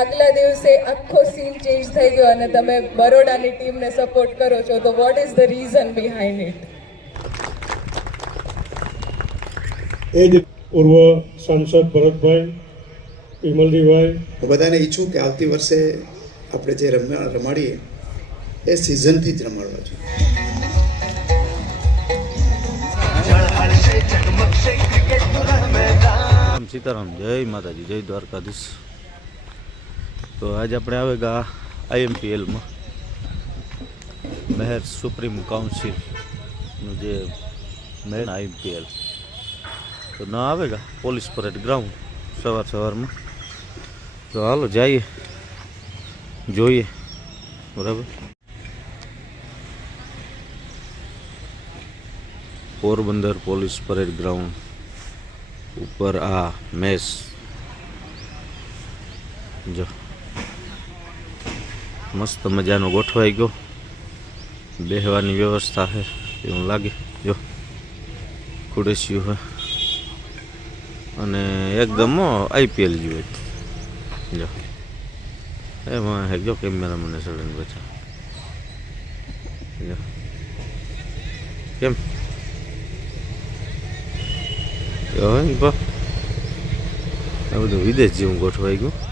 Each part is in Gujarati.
આગલા દિવસે આખો સીન ચેન્જ થઈ ગયો અને તમે બરોડાની ટીમને સપોર્ટ કરો છો તો what is the reason behind it એ જ પૂર્વ સાંસદ ભરતભાઈ વિમલજીભાઈ. હું બધાને ઈચ્છું કે આવતી વર્ષે આપણે જે રમવા રમાડીએ એ સિઝનથી જ રમાડવા જોઈએ. રામ સીતારામ જય માતાજી જય દ્વારકાધીશ. તો આજે આપણે આવે ગા આઈએમપીએલમાં. મહેર સુપ્રીમ કાઉન્સિલનું જે મેન આઈએમપીએલ. તો ના આવે ગા પોલીસ પરેડ ગ્રાઉન્ડ સવાર સવારમાં. તો હાલો જઈએ. જોઈએ. બરાબર? પોરબંદર પોલીસ પરેડ ગ્રાઉન્ડ ઉપર આ મેસ. જો. મસ્ત મજાનો ગોઠવાઈ ગયો. બેહવાની વ્યવસ્થા છે એવું લાગે. જો ખુડેસ્યું હોય અને એકદમ આઈપીએલ જેવું જો. એમાં હે જો કેમેરા મને સડન બચા. જો. કેમ? બા આ બધું વિદેશ જેવું ગોઠવાઈ ગયું.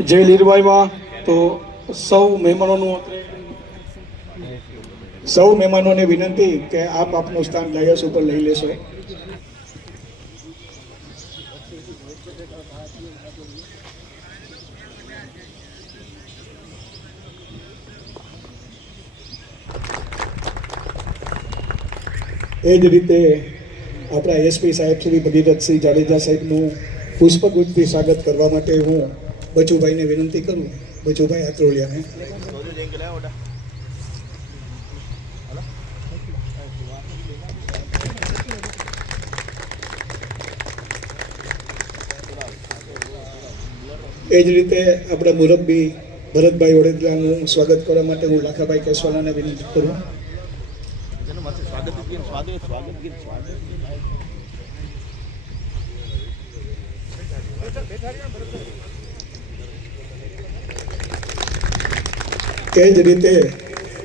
જય લીરબાઈમાં તો સૌ મહેમાનોનું સૌ મહેમાનોને વિનંતી કે આપ આપનું સ્થાન ડાયસ ઉપર લઈ લેશો. એ જ રીતે આપણા એસપી સાહેબ શ્રી ભગીરથસિંહ જાડેજા સાહેબનું પુષ્પગુચ્છથી સ્વાગત કરવા માટે હું બચુભાઈને વિનંતી કરું. બચુભાઈ આત્રોલિયાને. એ જ રીતે આપણા મુરબ્બી ભરતભાઈ ઓડેદલાનું સ્વાગત કરવા માટે હું લાખાભાઈ કેસવાલાને વિનંતી કરું. તે જ રીતે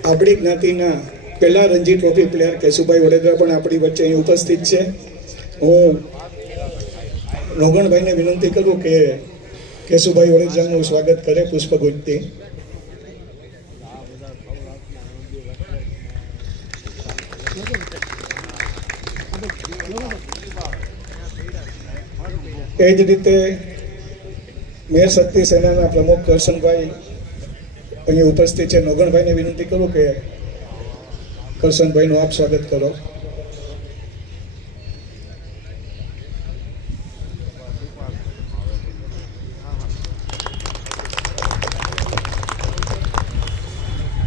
આપણી જ્ઞાતિના પહેલા રણજી ટ્રોફી પ્લેયર કેશુભાઈ વડેદરા પણ આપણી વચ્ચે અહીં ઉપસ્થિત છે. હું રોગણભાઈને વિનંતી કરું કે કેશુભાઈ વડેદરાનું સ્વાગત કરે પુષ્પગુચ્છથી. એ જ રીતે મેર શક્તિ સેનાના પ્રમુખ કરશનભાઈ અહીંયા ઉપસ્થિત છે. નોગણભાઈને વિનંતી કરું કે કરશનભાઈનું આપ સ્વાગત કરો.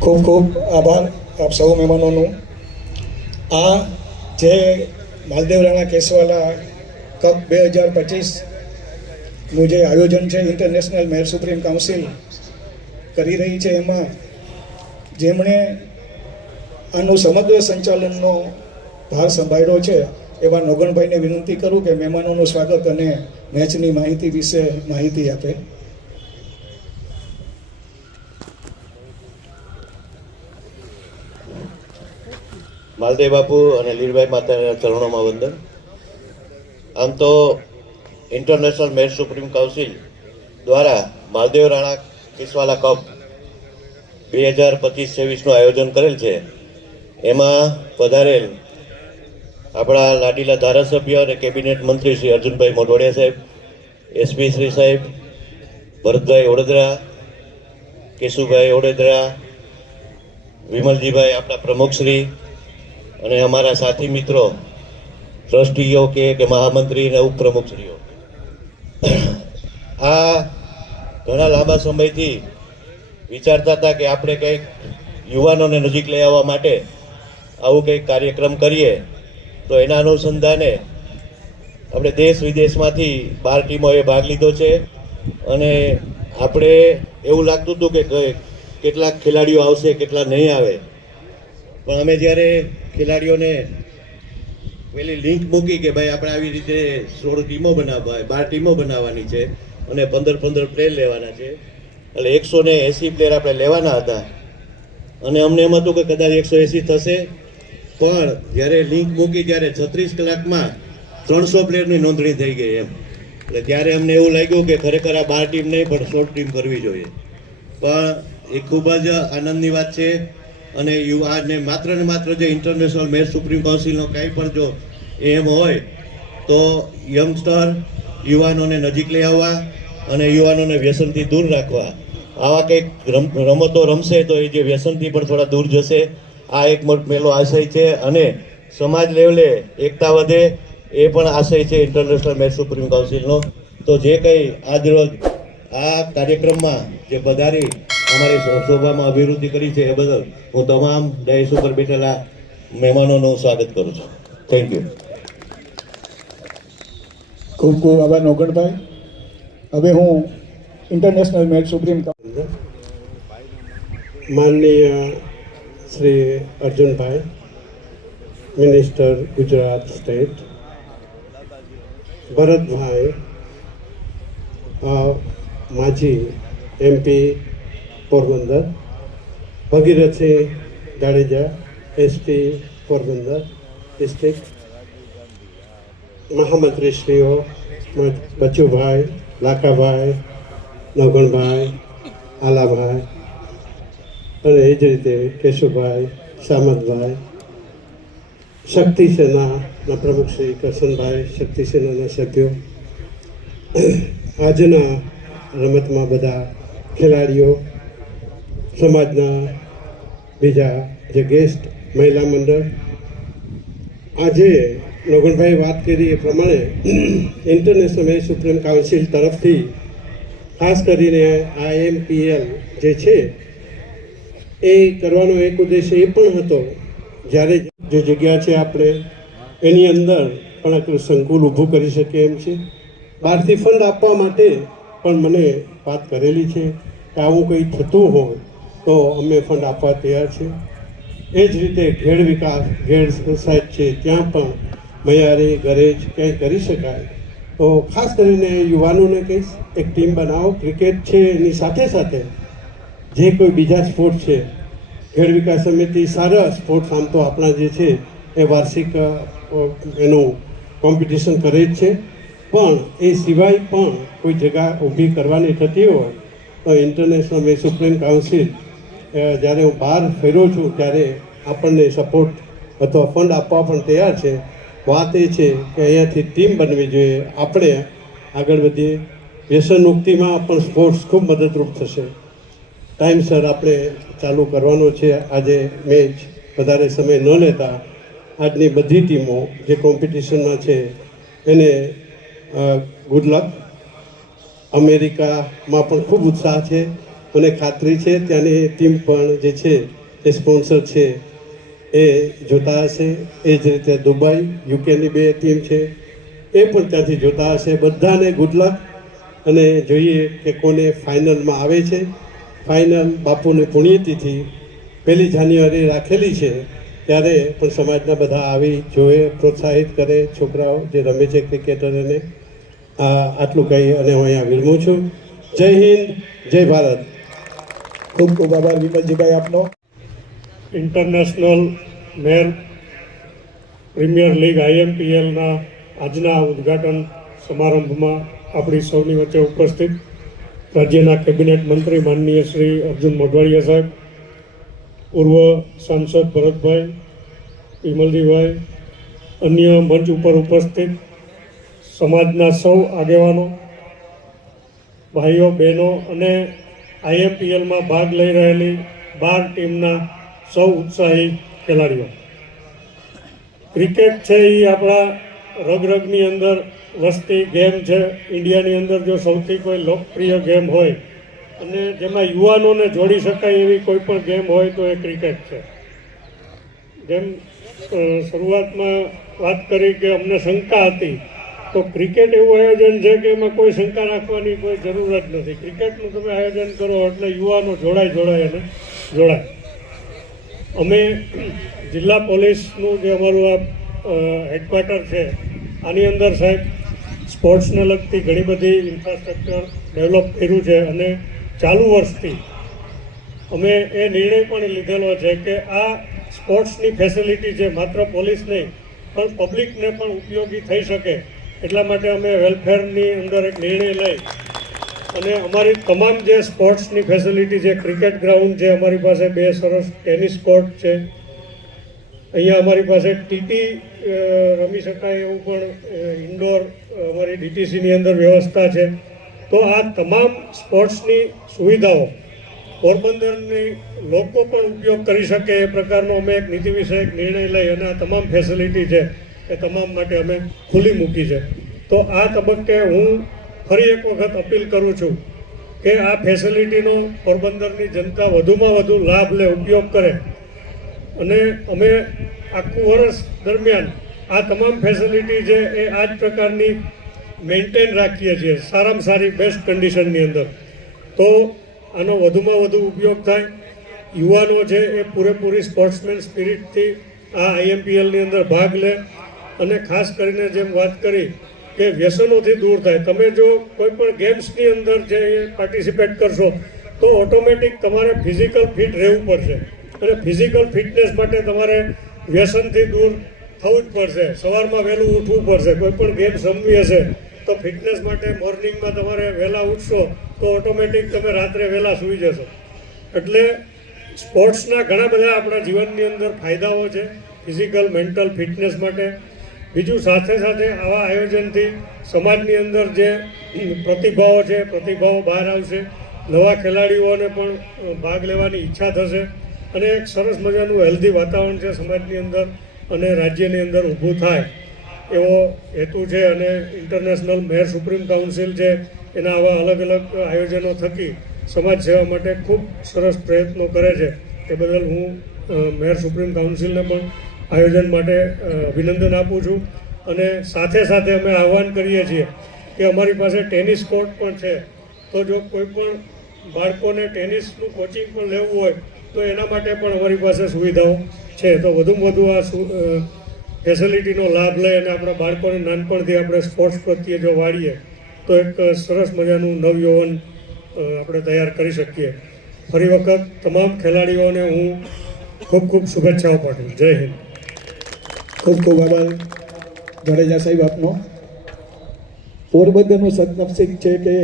ખૂબ ખૂબ આભાર આપ સૌ મહેમાનોનું. આ જે માલદેવ રાણા કેસવાલા કપ બે હજાર પચીસનું જે આયોજન છે ઇન્ટરનેશનલ મેર સુપ્રીમ કાઉન્સિલ કરી રહી છે એમાં જેમણે આનું સમગ્ર સંચાલનનો ભાર સંભાળ્યો છે, એવા નોગણભાઈને વિનંતી કરું કે મહેમાનોનું સ્વાગત અને મેચની માહિતી વિશે માહિતી આપે. માલદેવ બાપુ અને લીલભાઈ માતાના ચરણોમાં વંદન. આમ તો ઇન્ટરનેશનલ મેર સુપ્રીમ કાઉન્સિલ દ્વારા માલદેવ રાણા કિસવાલા કપ બે હજાર પચીસ છવ્વીસનું આયોજન કરેલ છે. એમાં પધારેલ આપણા લાડીલા ધારાસભ્ય અને કેબિનેટ મંત્રી શ્રી અર્જુનભાઈ મોઢવાડિયા સાહેબ એસપી શ્રી સાહેબ, ભરતભાઈ ઓડેદરા, કેશુભાઈ ઓડેદરા, વિમલજીભાઈ આપણા પ્રમુખશ્રી અને અમારા સાથી મિત્રો, ટ્રસ્ટીઓ કે કે મહામંત્રી અને ઉપપ્રમુખશ્રીઓ. આ ઘણા લાંબા સમયથી વિચારતા હતા કે આપણે કંઈક યુવાનોને નજીક લઈ આવવા માટે આવું કંઈક કાર્યક્રમ કરીએ. તો એના અનુસંધાને આપણે દેશ વિદેશમાંથી બાર ટીમોએ ભાગ લીધો છે અને આપણે એવું લાગતું હતું કે કેટલાક ખેલાડીઓ આવશે, કેટલા નહીં આવે. પણ અમે જ્યારે ખેલાડીઓને પેલી લિંક મૂકી કે ભાઈ આપણે આવી રીતે સોળ ટીમો બનાવવા બાર ટીમો બનાવવાની છે અને પંદર પંદર પ્લેયર લેવાના છે. એટલે એકસો ને એંસી પ્લેયર આપણે લેવાના હતા. અને અમને એમ હતું કે કદાચ એકસો એંસી થશે. પણ જ્યારે લિંક મૂકી ત્યારે છત્રીસ કલાકમાં ત્રણસો પ્લેયરની નોંધણી થઈ ગઈ એમ. એટલે ત્યારે અમને એવું લાગ્યું કે ખરેખર આ બાર ટીમ નહીં, પણ સોળ ટીમ કરવી જોઈએ. પણ એ ખૂબ જ આનંદની વાત છે. અને યુવાને માત્ર ને માત્ર જે ઇન્ટરનેશનલ મેચ સુપ્રીમ કાઉન્સિલનો કાંઈ પણ જો એમ હોય, તો યંગસ્ટર યુવાનોને નજીક લઈ આવવા અને યુવાનોને વ્યસનથી દૂર રાખવા. આવા કંઈક રમ, રમતો રમશે તો એ જે વ્યસનથી પણ થોડા દૂર જશે, આ એક પહેલો આશય છે અને સમાજ લેવલે એકતા વધે એ પણ આશય છે ઇન્ટરનેશનલ મેચ સુપ્રીમ કાઉન્સિલનો તો જે કંઈ આજરોજ આ કાર્યક્રમમાં જે પધારી અમારી શોભામાં અભિવૃદ્ધિ કરી છે એ બદલ હું તમામ ડાયસ ઉપર બેઠેલા મહેમાનોનું સ્વાગત કરું છું. થેન્ક યુ ખૂબ ખૂબ આભાર નોગણભાઈ હવે હું ઇન્ટરનેશનલ મેચ સુપ્રીમ માનનીય શ્રી અર્જુનભાઈ મિનિસ્ટર ગુજરાત સ્ટેટ ભરતભાઈ માજી MP Porbandar, Bhagirathsinh Jadeja SP Porbandar district, મહામંત્રીશ્રીઓ, Bachubhai, Lakhabhai, Navganbhai, Alabhai અને એ જ રીતે કેશુભાઈ, સામંતભાઈ શક્તિ સેનાના પ્રમુખ શ્રી કરશનભાઈ શક્તિ સેનાના સભ્યો. આજના રમતમાં બધા ખેલાડીઓ સમાજના બીજા જે ગેસ્ટ મહિલા મંડળ, આજે લોગણભાઈ વાત કરી એ પ્રમાણે ઇન્ટરનેશનલ સુપ્રીમ કાઉન્સિલ તરફથી ખાસ કરીને આઈએમપીએલ જે છે, એ કરવાનો એક ઉદ્દેશ્ય એ પણ હતો, જ્યારે જે જગ્યા છે આપણે, એની અંદર પણ આટલું સંકુલ ઊભું કરી શકીએ એમ છે. બહારથી ફંડ આપવા માટે પણ મને વાત કરેલી છે કે આવું કંઈ થતું હોય તો અમે ફંડ આપવા તૈયાર છીએ. એ જ રીતે ઘેડ વિકાસ ઘેડ સોસાયટી છે, ત્યાં પણ મૈયારી ગરેજ ક્યાંય કરી શકાય. તો ખાસ કરીને યુવાનોને કહીશ, એક ટીમ બનાવો. ક્રિકેટ છે, એની સાથે સાથે જે કોઈ બીજા સ્પોર્ટ છે ખેડ વિકાસ સમિતિ, સારા સ્પોર્ટ્સ આમ તો આપણા જે છે, એ વાર્ષિક એનું કોમ્પિટિશન કરે જ છે. પણ એ સિવાય પણ કોઈ જગા ઊભી કરવાની થતી હોય, તો ઇન્ટરનેશનલ મેં સુપ્રીમ કાઉન્સિલ જ્યારે હું બહાર ફેરો છું, ત્યારે આપણને સપોર્ટ અથવા ફંડ આપવા પણ તૈયાર છે. વાત એ છે કે અહીંયાથી ટીમ બનવી જોઈએ. આપણે આગળ વધીએ. વ્યસન મુક્તિમાં પણ સ્પોર્ટ્સ ખૂબ મદદરૂપ થશે. ટાઈમસર આપણે ચાલુ કરવાનો છે. આજે મેચ વધારે સમય ન લેતા આજની બધી ટીમો જે કોમ્પિટિશનમાં છે, એને ગુડ લક અમેરિકામાં પણ ખૂબ ઉત્સાહ છે. મને ખાતરી છે ત્યાંની ટીમ પણ જે છે, એ સ્પોન્સર છે, એ જોતા હશે. એ જ રીતે દુબઈ યુકેની બે ટીમ છે, એ પણ ત્યાંથી જોતા હશે. બધાને ગુડ લક અને જોઈએ કે કોને ફાઇનલમાં આવે છે. ફાઇનલ બાપુની પુણ્યતિથિ પહેલી જાન્યુઆરી રાખેલી છે. ત્યારે પણ સમાજના બધા આવી જોએ પ્રોત્સાહિત કરે છોકરાઓ જે રમે છે ક્રિકેટરને આટલું કહી અને હું અહીંયા વિરમું છું. જય હિન્દ, જય ભારત. ખૂબ ખૂબ આભાર વિમલજીભાઈ આપનો. ઇન્ટરનેશનલ મેર પ્રીમિયર લીગ આઈએમપીએલના આજના ઉદ્ઘાટન સમારંભમાં આપણી સૌની વચ્ચે ઉપસ્થિત રાજ્યના કેબિનેટ મંત્રી માનનીય શ્રી અર્જુન મોઢવાડિયા સાહેબ, પૂર્વ સાંસદ ભરતભાઈ વિમલજીભાઈ, અન્ય મંચ ઉપર ઉપસ્થિત સમાજના સૌ આગેવાનો, ભાઈઓ, બહેનો અને આઈએમપીએલમાં ભાગ લઈ રહેલી બાર ટીમના સૌ ઉત્સાહી ખેલાડીઓ. ક્રિકેટ છે એ આપણા રગરગની અંદર વસતી ગેમ છે. ઇન્ડિયાની અંદર જો સૌથી કોઈ લોકપ્રિય ગેમ હોય અને જેમાં યુવાનોને જોડી શકાય એવી કોઈ પણ ગેમ હોય તો એ ક્રિકેટ છે. જેમ શરૂઆતમાં વાત કરી કે અમને શંકા હતી તો ક્રિકેટ એવું આયોજન છે કે એમાં કોઈ શંકા રાખવાની કોઈ જરૂર જ નથી. ક્રિકેટનું તમે આયોજન કરો એટલે યુવાનો જોડાય જોડાય અને જોડાય. અમે જિલ્લા પોલીસનું જે અમારું આ હેડક્વાર્ટર છે, આની અંદર સાહેબ સ્પોર્ટ્સને લગતી ઘણી બધી ઇન્ફ્રાસ્ટ્રક્ચર ડેવલપ કર્યું છે અને ચાલુ વર્ષથી અમે એ નિર્ણય પણ લીધેલો છે કે આ સ્પોર્ટ્સની ફેસિલિટી છે માત્ર પોલીસ નહીં, પણ પબ્લિકને પણ ઉપયોગી થઈ શકે. એટલા માટે અમે વેલફેરની અંદર એક નિર્ણય લઈ અને અમારી તમામ જે સ્પોર્ટ્સની ફેસિલિટી છે ક્રિકેટ ગ્રાઉન્ડ છે, અમારી પાસે બે સરસ ટેનિસ કોર્ટ છે. અહીંયા અમારી પાસે ટીટી રમી શકાય એવું પણ ઇન્ડોર અમારી ડીટીસીની અંદર વ્યવસ્થા છે. તો આ તમામ સ્પોર્ટ્સની સુવિધાઓ પોરબંદરની લોકો પણ ઉપયોગ કરી શકે એ પ્રકારનો અમે એક નીતિ વિષયક નિર્ણય લઈ અને આ તમામ ફેસિલિટી છે એ તમામ માટે અમે ખુલ્લી મૂકી છે. તો આ તબક્કે હું ફરી એક વખત અપીલ કરું છું કે આ ફેસિલિટીનો પોરબંદરની જનતા વધુમાં વધુ લાભ લે, ઉપયોગ કરે. અને અમે આખું વર્ષ દરમિયાન આ તમામ ફેસિલિટી છે એ આ જ પ્રકારની મેન્ટેન રાખીએ છીએ, સારામાં સારી બેસ્ટ કન્ડિશનની અંદર. તો આનો વધુમાં વધુ ઉપયોગ થાય. યુવાનો છે એ પૂરેપૂરી સ્પોર્ટ્સમેન સ્પિરિટથી આ આઈએમપીએલની અંદર ભાગ લે. અને ખાસ કરીને જેમ વાત કરી કે વ્યસનોથી દૂર થાય, તમે જો કોઈ પણ ગેમ્સની અંદર જે પાર્ટિસિપેટ કરશો, તો ઓટોમેટિક તમારે ફિઝિકલ ફિટ રહેવું પડશે. અને ફિઝિકલ ફિટનેસ માટે તમારે વ્યસનથી દૂર થવું જ પડશે. સવારમાં વહેલું ઉઠવું પડશે. કોઈ પણ ગેમ્સ રમવી હશે, તો ફિટનેસ માટે મોર્નિંગમાં તમારે વહેલા ઉઠશો, તો ઓટોમેટિક તમે રાત્રે વહેલા સૂઈ જશો. એટલે સ્પોર્ટ્સના ઘણા બધા આપણા જીવનની અંદર ફાયદાઓ છે ફિઝિકલ મેન્ટલ ફિટનેસ માટે. બીજું સાથે સાથે આવા આયોજનથી સમાજની અંદર જે પ્રતિભાવો છે પ્રતિભાવો બહાર આવશે, નવા ખેલાડીઓને પણ ભાગ લેવાની ઈચ્છા થશે અને એક સરસ મજાનું હેલ્ધી વાતાવરણ છે સમાજની અંદર અને રાજ્યની અંદર ઊભું થાય એવો હેતુ છે અને ઇન્ટરનેશનલ મેયર સુપ્રીમ કાઉન્સિલ છે એના આવા અલગ અલગ આયોજનો થકી સમાજ સેવા માટે ખૂબ સરસ પ્રયત્નો કરે છે. એ બદલ હું મેર સુપ્રીમ કાઉન્સિલને પણ આયોજન માટે અભિનંદન આપું છું. અને સાથે સાથે અમે આહવાન કરીએ છીએ કે અમારી પાસે ટેનિસ કોર્ટ પણ છે. તો જો કોઈ પણ બાળકોને ટેનિસનું કોચિંગ પણ લેવું હોય, તો એના માટે પણ અમારી પાસે સુવિધાઓ છે. તો વધુમાં વધુ આ ફેસિલિટીનો લાભ લઈ અને આપણા બાળકોને નાનપણથી આપણે સ્પોર્ટ્સ પ્રત્યે જો વાળીએ, તો એક સરસ મજાનું નવયૌવન આપણે તૈયાર કરી શકીએ. ફરી વખત તમામ ખેલાડીઓને હું ખૂબ ખૂબ શુભેચ્છાઓ પાઠવું જય હિન્દ. ખૂબ ખૂબ આભાર. જાડેજા સાહેબ, આપનો. પોરબંદરનું સદનસીબ છે કે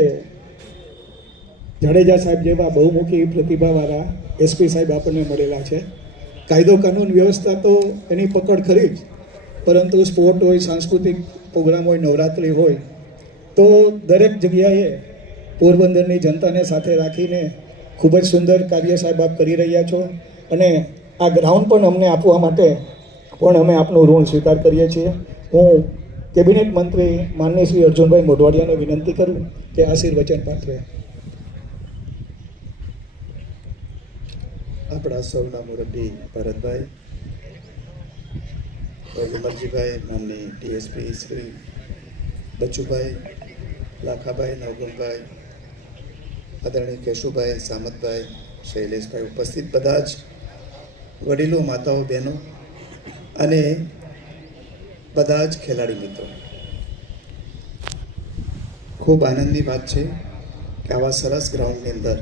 જાડેજા સાહેબ જેવા બહુમુખી પ્રતિભાવાળા એસપી સાહેબ આપણને મળેલા છે. કાયદો કાનૂન વ્યવસ્થા તો એની પકડ ખરી જ, પરંતુ સ્પોર્ટ હોય, સાંસ્કૃતિક પ્રોગ્રામ હોય, નવરાત્રિ હોય, તો દરેક જગ્યાએ પોરબંદરની જનતાને સાથે રાખીને ખૂબ જ સુંદર કાર્ય સાહેબ આપ કરી રહ્યા છો. અને આ ગ્રાઉન્ડ પણ અમને આપવા માટે પણ અમે આપનું ઋણ સ્વીકાર કરીએ છીએ. હું કેબિનેટ મંત્રી માનનીય શ્રી અર્જુનભાઈ મોઢવાડિયાને વિનંતી કરું કે આશીર્વચન પાત્રે. આપણા સૌના મુરબ્બી ભરતભાઈ અમરજીભાઈ માનની ડીએસપી શ્રી બચુભાઈ, લાખાભાઈ નવગમભાઈ આદરણીય કેશુભાઈ, સામતભાઈ, શૈલેષભાઈ ઉપસ્થિત બધા જ વડીલો, માતાઓ, બહેનો અને બધા જ ખેલાડી મિત્રો, ખૂબ આનંદની વાત છે કે આવા સરસ ગ્રાઉન્ડની અંદર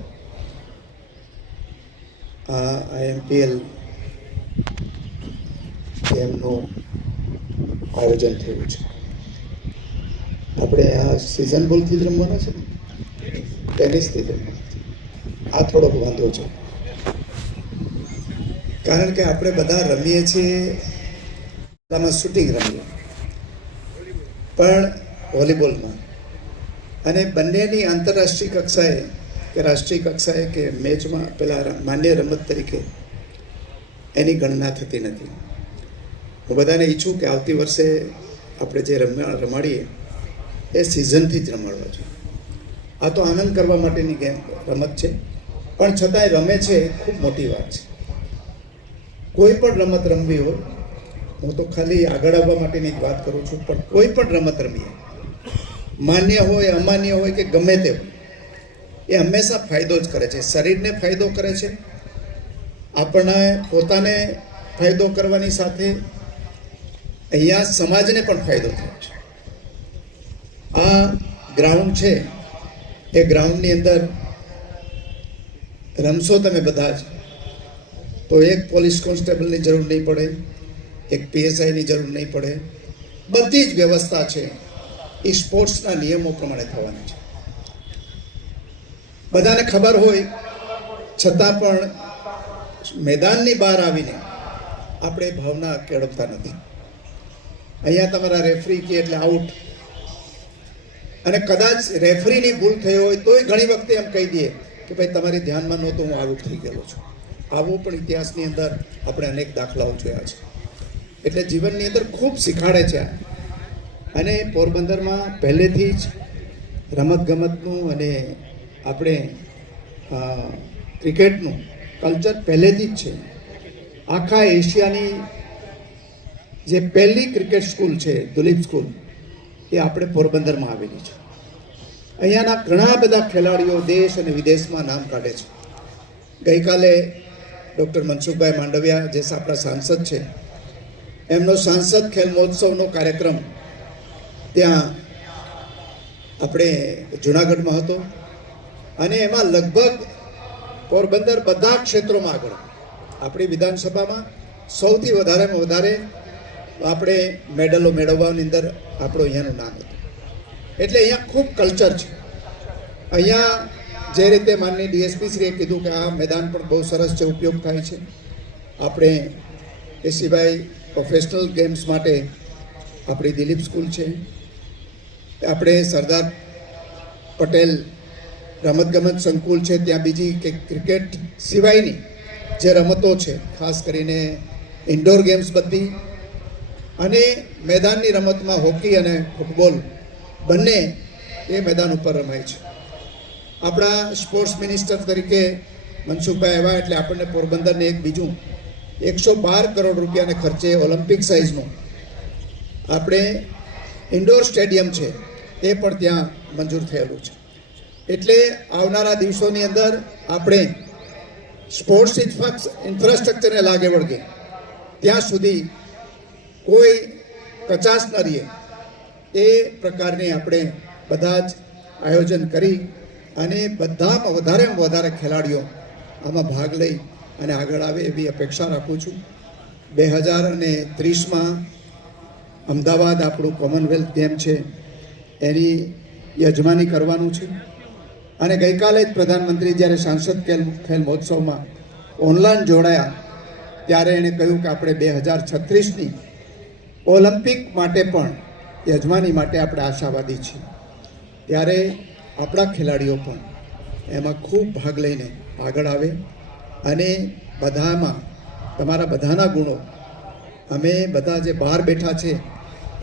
આ આઈએમપીએલ ગેમનું આયોજન થયું છે. આપણે આ સિઝન બોલથી જ રમવાના છે ને? ટેનિસથી જ રમવાના આ થોડોક વાંધો છે. કારણ કે આપણે બધા રમીએ છીએ આમાં શૂટિંગ રમ્યું પણ વોલીબોલમાં. અને બંનેની આંતરરાષ્ટ્રીય કક્ષાએ કે રાષ્ટ્રીય કક્ષાએ કે મેચમાં પેલા માન્ય રમત તરીકે એની ગણના થતી નથી. હું બધાને ઈચ્છું કે આવતી વર્ષે આપણે જે રમ્યા રમાડીએ, એ સિઝનથી જ રમાડવા જોઈએ. આ તો આનંદ કરવા માટેની ગેમ, રમત છે. પણ છતાંય રમે છે ખૂબ મોટી વાત છે. કોઈ પણ રમત રમવી હોય હું તો ખાલી આગળ આવવા માટેની જ વાત કરું છું, પણ કોઈ પણ રમત રમીએ, માન્ય હોય, અમાન્ય હોય કે ગમે તે હોય, એ હંમેશા ફાયદો જ કરે છે. શરીરને ફાયદો કરે છે. આપણને પોતાને ફાયદો કરવાની સાથે અહીંયા સમાજને પણ ફાયદો થયો છે. આ ગ્રાઉન્ડ છે. એ ગ્રાઉન્ડની અંદર રમશો તમે બધા જ. તો એક પોલીસ કોન્સ્ટેબલની જરૂર નહીં પડે. એક પીએસઆઈની જરૂર નહીં પડે. બધી જ વ્યવસ્થા છે એ સ્પોર્ટ્સના નિયમો પ્રમાણે થવાની છે. બધાને ખબર હોય, છતાં પણ મેદાનની બહાર આવીને આપણે ભાવના કેળવતા નથી. અહીંયા તમારા રેફરી કે એટલે આઉટ. અને કદાચ રેફરીની ભૂલ થઈ હોય, તોય ઘણી વખતે એમ કહી દઈએ કે ભાઈ, તમારી ધ્યાનમાં નહોતો, હું આઉટ થઈ ગયેલો છું. આવો પણ ઇતિહાસની અંદર આપણે અનેક દાખલાઓ જોયા છે. એટલે જીવનની અંદર ખૂબ શીખાડે છે. અને પોરબંદરમાં પહેલેથી જ રમતગમતનું અને આપણે ક્રિકેટનું કલ્ચર પહેલેથી જ છે. આખા એશિયાની જે પહેલી ક્રિકેટ સ્કૂલ છે દુલીપ સ્કૂલ, એ આપણે પોરબંદરમાં આવેલી છે. અહીંયાના ઘણા બધા ખેલાડીઓ દેશ અને વિદેશમાં નામ કાઢે છે. ગઈકાલે ડૉક્ટર મનસુખભાઈ માંડવિયા, જે આપણા સાંસદ છે એમનો સાંસદ ખેલ મહોત્સવનો કાર્યક્રમ ત્યાં આપણે જુનાગઢમાં હતો. અને એમાં લગભગ પોરબંદર બધા ક્ષેત્રોમાં આગળ. આપણી વિધાનસભામાં સૌથી વધારેમાં વધારે આપણે મેડલો મેળવવાની અંદર આપણું અહીંયાનું નામ હતું. એટલે અહીંયા ખૂબ કલ્ચર છે. અહીંયા જે રીતે માનની ડીએસપી શ્રીએ કીધું કે આ મેદાન પણ બહુ સરસ છે, ઉપયોગ થાય છે. આપણે એ સિવાય પ્રોફેશનલ ગેમ્સ માટે આપણી દિલીપ સ્કૂલ છે. આપણે સરદાર પટેલ રમતગમત સંકુલ છે, ત્યાં બીજી કે ક્રિકેટ સિવાયની જે રમતો છે, ખાસ કરીને ઇન્ડોર ગેમ્સ બધી અને મેદાનની રમતમાં હોકી અને ફૂટબોલ બંને એ મેદાન ઉપર રમાય છે. આપણા સ્પોર્ટ્સ મિનિસ્ટર તરીકે મનસુખભાઈ આવ્યા એટલે આપણને પોરબંદરને એક બીજું એકસો બાર કરોડ રૂપિયાને ખર્ચે ઓલિમ્પિક સાઇઝનું આપણે ઇન્ડોર સ્ટેડિયમ છે, એ પણ ત્યાં મંજૂર થયેલું છે. એટલે આવનારા દિવસોની અંદર આપણે સ્પોર્ટ્સ ઇન્ફ્રાસ્ટ્રક્ચરને લાગે વળગે, ત્યાં સુધી કોઈ કચાશ ન રહીએ. એ પ્રકારની આપણે બધા જ આયોજન કરી અને બધામાં વધારેમાં વધારે ખેલાડીઓ આમાં ભાગ લઈ અને આગળ આવે એવી અપેક્ષા રાખું છું. બે હજાર અને ત્રીસમાં અમદાવાદ આપણું કોમનવેલ્થ ગેમ છે, એની યજમાની કરવાનું છે. અને ગઈકાલે જ પ્રધાનમંત્રી જ્યારે સાંસદ ખેલ ખેલ મહોત્સવમાં ઓનલાઈન જોડાયા, ત્યારે એણે કહ્યું કે આપણે બે હજાર છત્રીસની ઓલિમ્પિક માટે પણ યજમાની માટે આપણે આશાવાદી છીએ. ત્યારે આપણા ખેલાડીઓ પણ એમાં ખૂબ ભાગ લઈને આગળ આવે. અને બધામાં, તમારા બધાના ગુણો, અમે બધા જે બહાર બેઠા છે,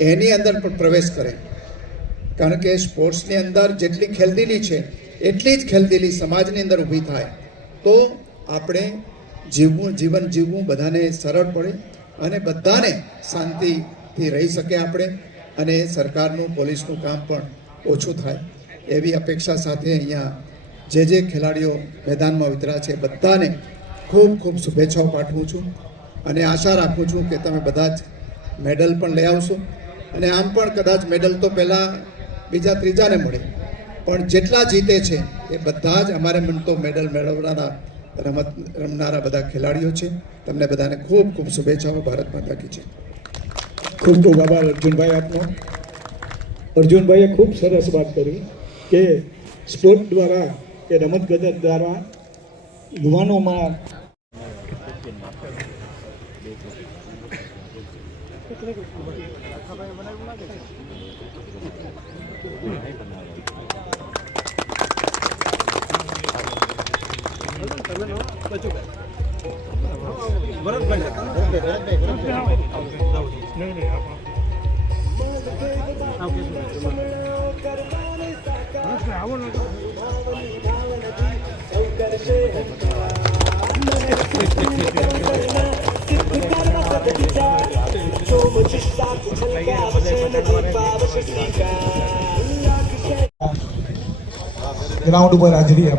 એની અંદર પણ પ્રવેશ કરે. કારણ કે સ્પોર્ટ્સની અંદર જેટલી ખેલદીલી છે, એટલી જ ખેલદીલી સમાજની અંદર ઊભી થાય. તો આપણે જીવવું, જીવન જીવવું બધાને સરળ પડે અને બધાને શાંતિથી રહી શકે આપણે અને સરકારનું, પોલીસનું કામ પણ ઓછું થાય. એવી અપેક્ષા સાથે અહીંયા જે જે ખેલાડીઓ મેદાનમાં ઉતર્યા છે, બધાને ખૂબ ખૂબ શુભેચ્છાઓ પાઠવું છું અને આશા રાખું છું કે તમે બધા જ મેડલ પણ લઈ આવશો. અને આમ પણ કદાચ મેડલ તો પહેલાં બીજા ત્રીજાને મળે, પણ જેટલા જીતે છે એ બધા જ અમારે મન તો મેડલ મેળવનારા, રમત રમનારા બધા ખેલાડીઓ છે. તમને બધાને ખૂબ ખૂબ શુભેચ્છાઓ, ભારત માતા કી છે ખૂબ ખૂબ આભાર અર્જુનભાઈ આપનો. અર્જુનભાઈએ ખૂબ સરસ વાત કરી કે સ્પોર્ટ દ્વારા કે રમતગમત દ્વારા યુવાનોમાં ગ્રાઉન્ડ ઉપર હાજરી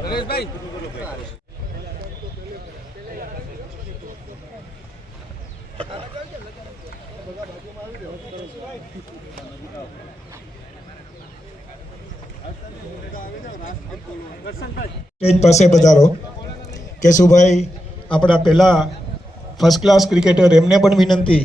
આપો સ્ટેજ પાસે પધારો કેશુભાઈ આપણા પહેલા ફર્સ્ટ ક્લાસ ક્રિકેટર એમને પણ વિનંતી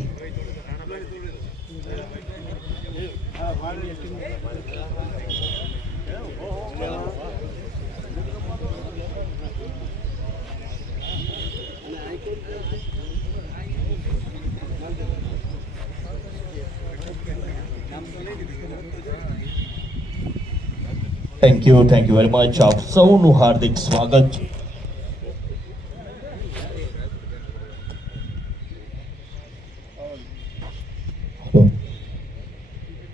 thank you thank you very much આપ સૌનું હાર્દિક સ્વાગત છે.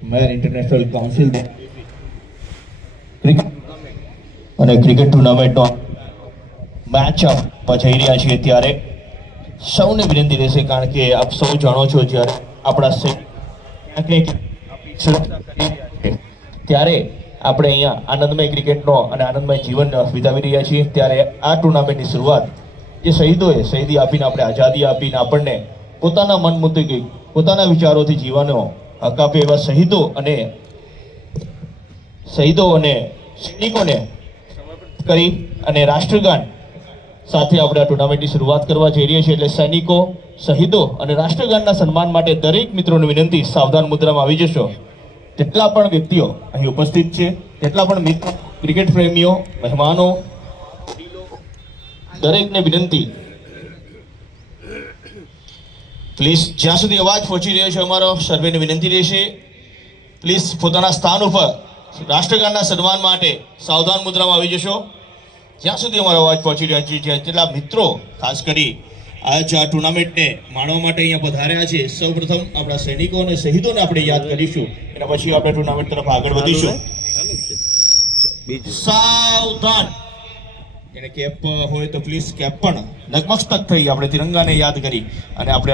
મેર ઇન્ટરનેશનલ કાઉન્સિલ અને ક્રિકેટ ટુર્નામેન્ટનો મેચ આપવા જઈ રહ્યા છીએ ત્યારે સૌને વિનંતી રહેશે કારણ કે આપ સૌ જાણો છો જ્યારે આપણા ત્યારે આપણે અહીંયા આનંદમય ક્રિકેટનો અને આનંદમય જીવન વિતાવી રહ્યા છીએ. ત્યારે આ ટુર્નામેન્ટની શરૂઆત જે શહીદોએ શહીદી આપીને આપણે આઝાદી આપીને આપણને પોતાના મન મુદ્દે પોતાના વિચારોથી જીવવાનો હક આપે એવા શહીદો અને શહીદો અને સૈનિકોને કરી અને રાષ્ટ્રગાન સાથે આપણે આ ટુર્નામેન્ટની શરૂઆત કરવા જઈ રહ્યા છીએ. એટલે સૈનિકો, શહીદો અને રાષ્ટ્રગાનના સન્માન માટે દરેક મિત્રોને વિનંતી, સાવધાન મુદ્રામાં આવી જશો. જેટલા પણ વ્યક્તિઓ અહીં ઉપસ્થિત છે, તેટલા પણ મિત્રો, ક્રિકેટ પ્રેમીઓ, મહેમાનો, દરેકને વિનંતી. પ્લીઝ જ્યાં સુધી અવાજ પહોંચી રહ્યો છે અમારો, સર્વેને વિનંતી રહેશે. પ્લીઝ પોતાના સ્થાન ઉપર રાષ્ટ્રગાનના સન્માન માટે સાવધાન મુદ્રામાં આવી જશો. જ્યાં સુધી અમારો અવાજ પહોંચી રહ્યો છે જેટલા મિત્રો, ખાસ કરી આજ આ ટુર્નામેન્ટને માણવા માટે અહીંયા પધાર્યા છે. સૌપ્રથમ આપણા સૈનિકો અને શહીદોને આપણે યાદ કરીશું. એના પછી આપણે ટુર્નામેન્ટ તરફ આગળ વધીશું. સાવધાન. એને કેપ હોય તો પ્લીઝ કેપ પણ લગમસ્તક થઈ આપણે તિરંગાને યાદ કરી. અને આપણે